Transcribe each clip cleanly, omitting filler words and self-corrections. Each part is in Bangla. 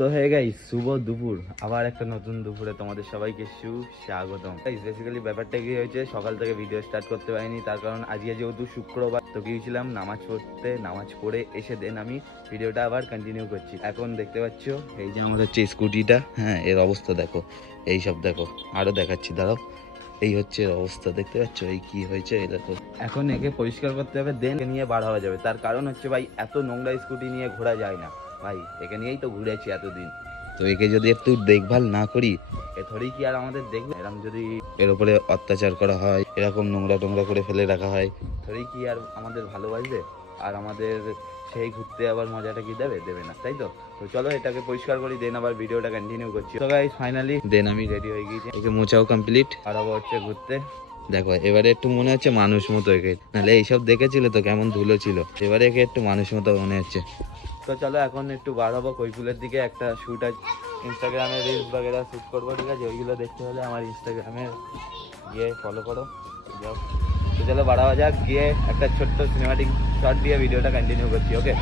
সো হে গাইস, শুভ দুপুর। আবার একটা নতুন দুপুরে তোমাদের সবাইকে সুস্বাগতম। গাইস বেসিক্যালি ব্যাপারটা কি হয়েছে, সকাল থেকে ভিডিও স্টার্ট করতে পারিনি, তার কারণ আজকে যেহেতু শুক্রবার, তো গিয়েছিলাম নামাজ পড়তে। নামাজ পড়ে এসে দেন আমি ভিডিওটা আবার কন্টিনিউ করছি। এখন দেখতে পাচ্ছ এই যে আমার হচ্ছে স্কুটিটা, হ্যাঁ এর অবস্থা দেখো, এই সব দেখো, আরো দেখাচ্ছি দাঁড়াও। এই হচ্ছে এর অবস্থা, দেখতে পাচ্ছ এই কি হয়েছে, এই দেখো। এখন একে পরিষ্কার করতে হবে, দেন নিয়ে বার হওয়া যাবে। তার কারণ হচ্ছে ভাই, এত নোংরা স্কুটি নিয়ে ঘোরা যায় না ভাই, একে নিয়েই তো ঘুরেছি এতদিন। তো একে যদি একটু দেখভাল না করি, এ থোড়ি কি আর আমাদের দেখবে। এরকম যদি এর উপরে অত্যাচার করা হয়, এরকম নোংরা টোংরা করে ফেলে রাখা হয়, থোড়ি কি আর আমাদের ভালোবাসবে আর আমাদের সেই ঘুরতে আবার মজাটা কি দেবে? দেবে না, তাই তো। তো চলো এটাকে পরিষ্কার করি, দেন আবার ভিডিওটা কন্টিনিউ করছি। তো গাইস ফাইনালি দেন আমি রেডি হয়ে গিয়েছি, একে মোচাও কমপ্লিট, আর আবার হচ্ছে ঘুরতে। দেখো এবারে একটু মনে হচ্ছে মানুষ মতো একে, নাহলে এইসব দেখেছিল তো কেমন ধুলো ছিল, এবারে একে একটু মানুষ মতো মনে হচ্ছে। তো চলো এখন একটু বার হবো কৈফুলের দিকে, একটা শ্যুট আছে ইনস্টাগ্রামে, রিলস বাগেরা শ্যুট করবো, ঠিক আছে। ওইগুলো দেখতে হলে আমার ইনস্টাগ্রামে গিয়ে ফলো করো, যাও। তো চলো বাড়াওয়া যাক, গিয়ে একটা ছোট্ট সিনেমাটিক শট দিয়ে ভিডিওটা কন্টিনিউ করছি, ওকে।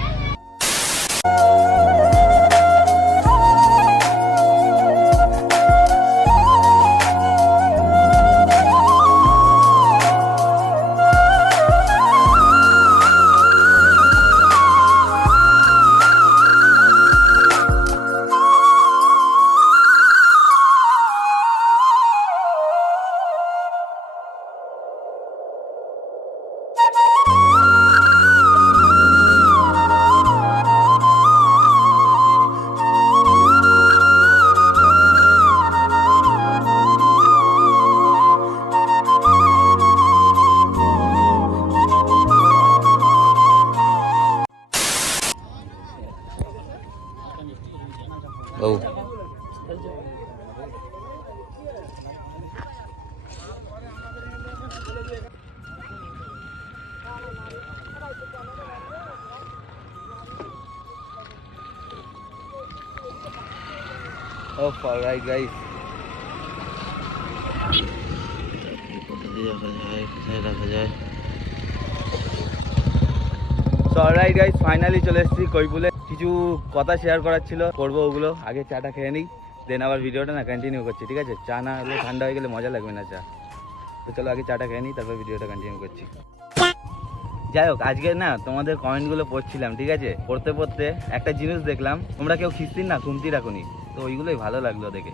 Oh. Oh, all right, guys. So, all right, guys. Finally চলে এসেছি কৈফুলে। কিছু কথা শেয়ার করার ছিল, করবো ওগুলো। আগে চাটা খেয়ে নিই, দেন আবার ভিডিওটা না কন্টিনিউ করছি, ঠিক আছে। চা না হলে ঠান্ডা হয়ে গেলে মজা লাগবে না চা। তো চলো আগে চাটা খেয়ে নিই, তারপর ভিডিওটা কন্টিনিউ করছি। যাই হোক, আজকে না তোমাদের কমেন্টগুলো পড়ছিলাম, ঠিক আছে। পড়তে পড়তে একটা জিনিস দেখলাম, তোমরা কেউ খিস্তির না খুন্তি রাখুনি, তো ওইগুলোই ভালো লাগলো দেখে।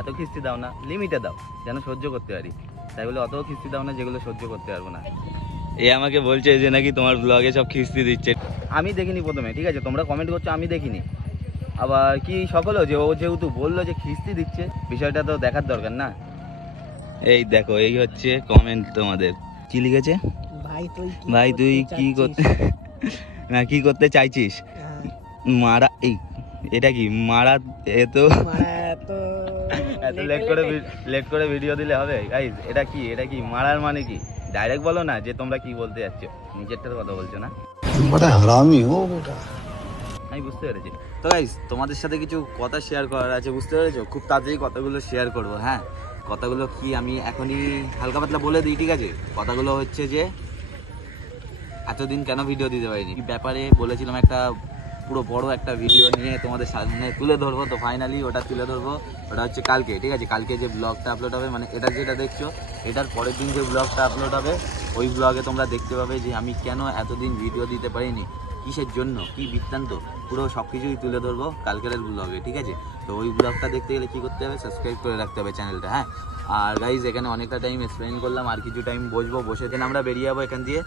এত খিস্তি দাও না, লিমিটে দাও, যেন সহ্য করতে পারি। তাই বলে অত খিস্তি দাও না যেগুলো সহ্য করতে পারবো না। এ আমাকে বলছে যে নাকি তোমার ব্লগে সব খিস্তি দিচ্ছে। আমি দেখিনি প্রথমে, ঠিক আছে, তোমরা কমেন্ট করছো আমি দেখিনি। আবার কি সকলও যে ও যেহেতু বললো যে খিস্তি দিচ্ছে, বিষয়টা তো দেখার দরকার না। এই দেখো, এই হচ্ছে কমেন্ট তোমাদের। কি লিখেছে? ভাই তুই কি করতে না কি করতে চাইছিস? মারা এই এটা কি মারা? এত লেট করে ভিডিও দিলে হবে গাইস? এটা কি মারার মানে কি? ডাইরেক্ট বলো না যে তোমরা কি বলতে যাচ্ছ, নিজেরটার কথা বলছো না। বড় হারামি হো বেটা। আমি বুঝতে পেরেছি। তো গাইস তোমাদের সাথে কিছু কথা শেয়ার করার আছে, বুঝতে পেরেছো? খুব তাড়াতাড়ি কথাগুলো শেয়ার করবো, হ্যাঁ। কথাগুলো কি আমি এখনই হালকা পাতলা বলে দিই, ঠিক আছে। কথাগুলো হচ্ছে যে এতদিন কেন ভিডিও দিতে পারিনি, এই ব্যাপারে বলেছিলাম। একটা পুরো বড় একটা ভিডিও নিয়ে তোমাদের সামনে তুলে ধরবো, তো ফাইনালি ওটা তুলে ধরবো। ওটা হচ্ছে কালকে, ঠিক আছে। কালকে যে ব্লগটা আপলোড হবে, মানে এটা যেটা দেখছো, এটার পরের দিন যে ব্লগটা আপলোড হবে, ওই ব্লগে তোমরা দেখতে পাবে যে আমি কেন এতদিন ভিডিও দিতে পারিনি, কিসের জন্য, কি বৃত্তান্ত, পুরো সব কিছুই তুলে ধরবো কালকের ব্লগে, ঠিক আছে। তো ওই ব্লগটা দেখতে গেলে কী করতে হবে? সাবস্ক্রাইব করে রাখতে হবে চ্যানেলটা, হ্যাঁ। আর গাইজ এখানে অনেকটা টাইম স্পেন্ড করলাম, আর কিছু টাইম বসে দিন আমরা বেরিয়ে যাবো এখান দিয়ে।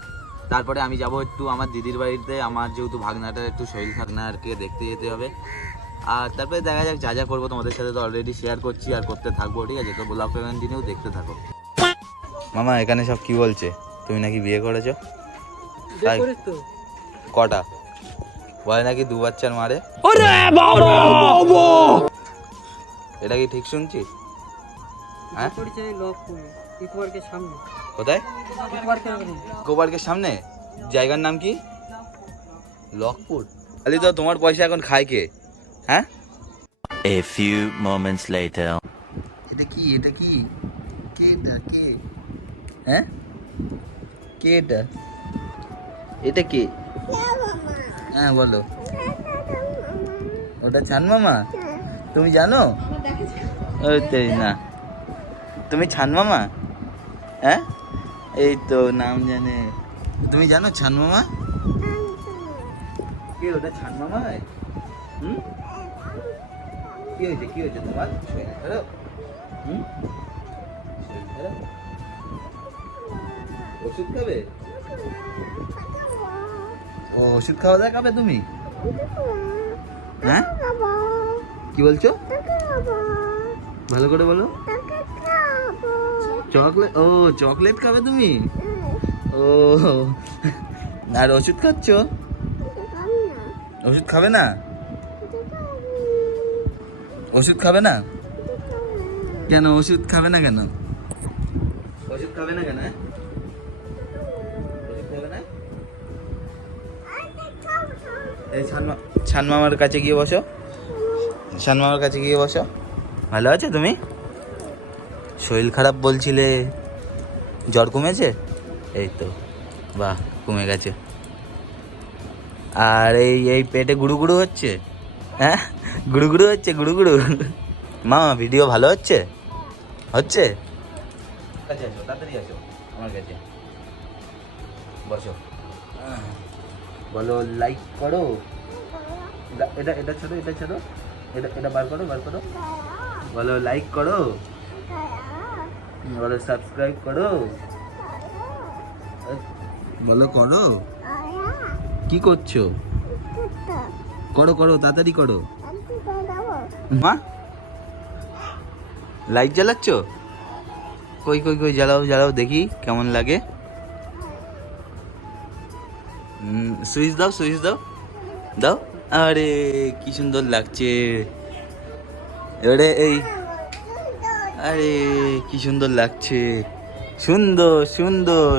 তারপরে আমি যাব একটু আমার দিদির বাড়িতে, আমার যেহেতু ভাগনাটার একটু শরীর খারাপ, না আর কে দেখতে যেতে হবে। আর তারপরে দেখা যাক যা যা করবো, তোমাদের সাথে তো অলরেডি শেয়ার করছি আর করতে থাকবো, ঠিক আছে। তো ব্লগটা কন্টিনিউ দেখতে থাকো। মামা এখানে সব কি বলছে? তুমি নাকি বিয়ে করেছো? কটা? বলে নাকি 2 বাচ্চার মারে। এটা কি ঠিক শুনছি? হ্যাঁ, কোথায়? ইকোপার্কের সামনে। জায়গার নাম কি? লকপুর। খালি তো তোমার পয়সা এখন খায় কে? হ্যাঁ। A few moments later. এটা কি কে? হ্যাঁ, কে এটা কে? হ্যাঁ বলো। ওটা চান মামা? তুমি জানো? ওই তো না, তুমি ছান মামা? হ্যাঁ, এই তো নাম জানে। তুমি জানো ছান মামা কে? ওটা ছান মামা হয়? হুম, কি হয়েছে, কি হয়েছে তোমার? শরীর খারাপ? হুম, শরীর খারাপ? ওষুধ খাবে? ও, ওষুধ খাওয়া দাওয়া খাবে তুমি? হ্যাঁ, কি বলছো? ভালো করে বলো। চকলেট? ও, চকলেট খাবে তুমি? ও, আর ওষুধ খাচ্ছ? ওষুধ খাবে না? ওষুধ খাবে না কেন? ওষুধ খাবে না কেন? ওষুধ খাবে না কেন? ওষুধ খাবে না? এই ছান মামার কাছে গিয়ে বসো, ছান মামার কাছে গিয়ে বসো। ভালো আছে তুমি? শরীর খারাপ বলছিলে, জ্বর কমেছে? এই তো, বাহ, কমে গেছে। আর এই পেটে গুড়ু গুড়ু হচ্ছে? হ্যাঁ, গুড়ু গুড়ু হচ্ছে, গুড়ু গুড়ু। মামা ভিডিও ভালো হচ্ছে? হচ্ছে? কাছে আসো, তাড়াতাড়ি আসো আমার কাছে, বসো। বলো লাইক করো। এটা এটা ছোট, এটা ছোট, এটা বার করো, বার করো। বলো লাইক করো, বলো সাবস্ক্রাইব করো, বলো করো। কি করছো? করো করো, তাড়াতাড়ি করো। মা, লাইট জ্বালাচ্ছ? কই কই কই, জ্বালাও জ্বালাও দেখি কেমন লাগে। সুইচ দাও, সুইচ দাও, দাও। আরে কি সুন্দর লাগছে। এবারে এই, আরে কি সুন্দর লাগছে, সুন্দর সুন্দর।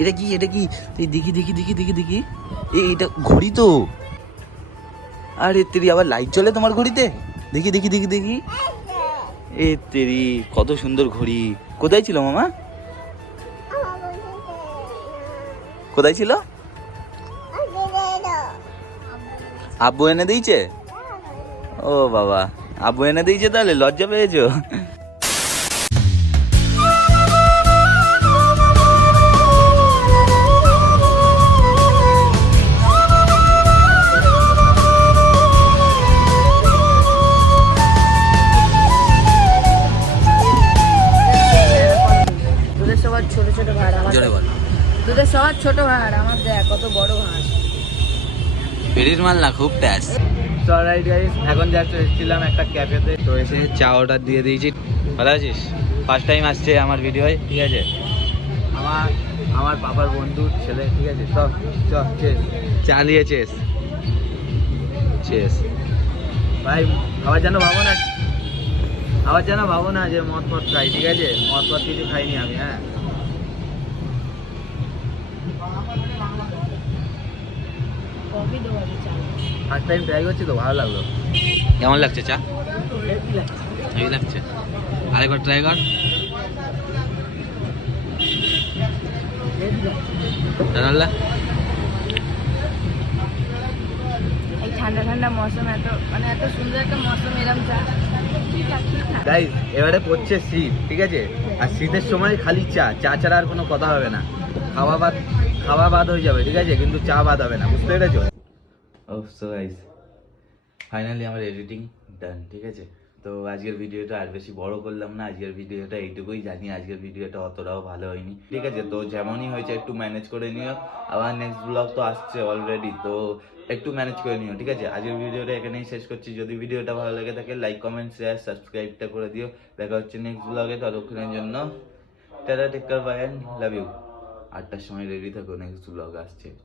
এটা কি, এটা কি? এই দেখি দেখি দেখি দেখি দেখি, এটা ঘড়ি তো। আরে তেরি, আবার লাইট জ্বলে তোমার ঘড়িতে? দেখি দেখি দেখি দেখি। এ তেরি, কত সুন্দর ঘড়ি। কোথায় ছিল মামা? কোথায় ছিল? আব্বু এনে দিয়েছে? ও বাবা, আব্বু এনে দিয়েছে, তাহলে লজ্জা পেয়েছো? তোদের সবার ছোট ছোট ভাড়, আমার জোরে বল। তোদের সবার ছোট ভাড়, আমার দেখ কত বড় ভাড়। পেরির মাল না, খুব ট্যাস। অলরাইট গাইস, এখন জাস্ট এসেছিলাম একটা ক্যাফেতে, তো এসে চা অর্ডার দিয়ে দিয়েছি। ভালো আছিস? ফার্স্ট টাইম আসছে আমার ভিডিওয়, ঠিক আছে? আমার আমার বাবার বন্ধুর ছেলে, ঠিক আছে? তো চ, চেস, চা নিয়ে চেস, চেস। ভাই আবার যেন ভাবো না, আবার যেন ভাবো না যে মদ ফদ খাই, ঠিক আছে? মদ ফদ কিছু খাইনি আমি, হ্যাঁ। কফি দেবো চাল। ফার্স্ট টাইম ট্রাই করছি তো, ভালো লাগলো। কেমন লাগছে চা? হেভি লাগছে। আরেকবার ট্রাই কর। জানাল্লা, এই ঠান্ডা ঠান্ডা মৌসুম, এত মানে এত সুন্দর একটা মৌসুম, এরকম চা ঠিকঠাক ঠিকঠাক। গাইস এবারে পড়ছে শীত, ঠিক আছে? আর শীতের সময় খালি চা, চা ছাড়া আর কোনো কথা হবে না। খাওয়া বাদ হয়ে যাবে, ঠিক আছে? কিন্তু চা বাদ হবে না, বুঝতে পেরেছো? ও সো গাইস, ফাইনালি আমার এডিটিং ডান, ঠিক আছে? তো আজকের ভিডিওটা আর বেশি বড় করলাম না, আজকের ভিডিওটা এইটুকুই। জানি আজকের ভিডিওটা অতটাও ভালো হয়নি, ঠিক আছে? তো যেমনই হয়েছে একটু ম্যানেজ করে নিও। আবার নেক্সট ব্লগ তো আসছে অলরেডি, তো একটু ম্যানেজ করে নিও, ঠিক আছে? আজকের ভিডিওটা এখানেই শেষ করছি। যদি ভিডিওটা ভালো লেগে থাকে লাইক কমেন্ট শেয়ার সাবস্ক্রাইবটা করে দিও। দেখা হচ্ছে নেক্সট ব্লগে, ততক্ষণের জন্য tata, take care, bye and love you. 8টার সময় রেডি থাকো, নেক্সট ব্লগ আসছে।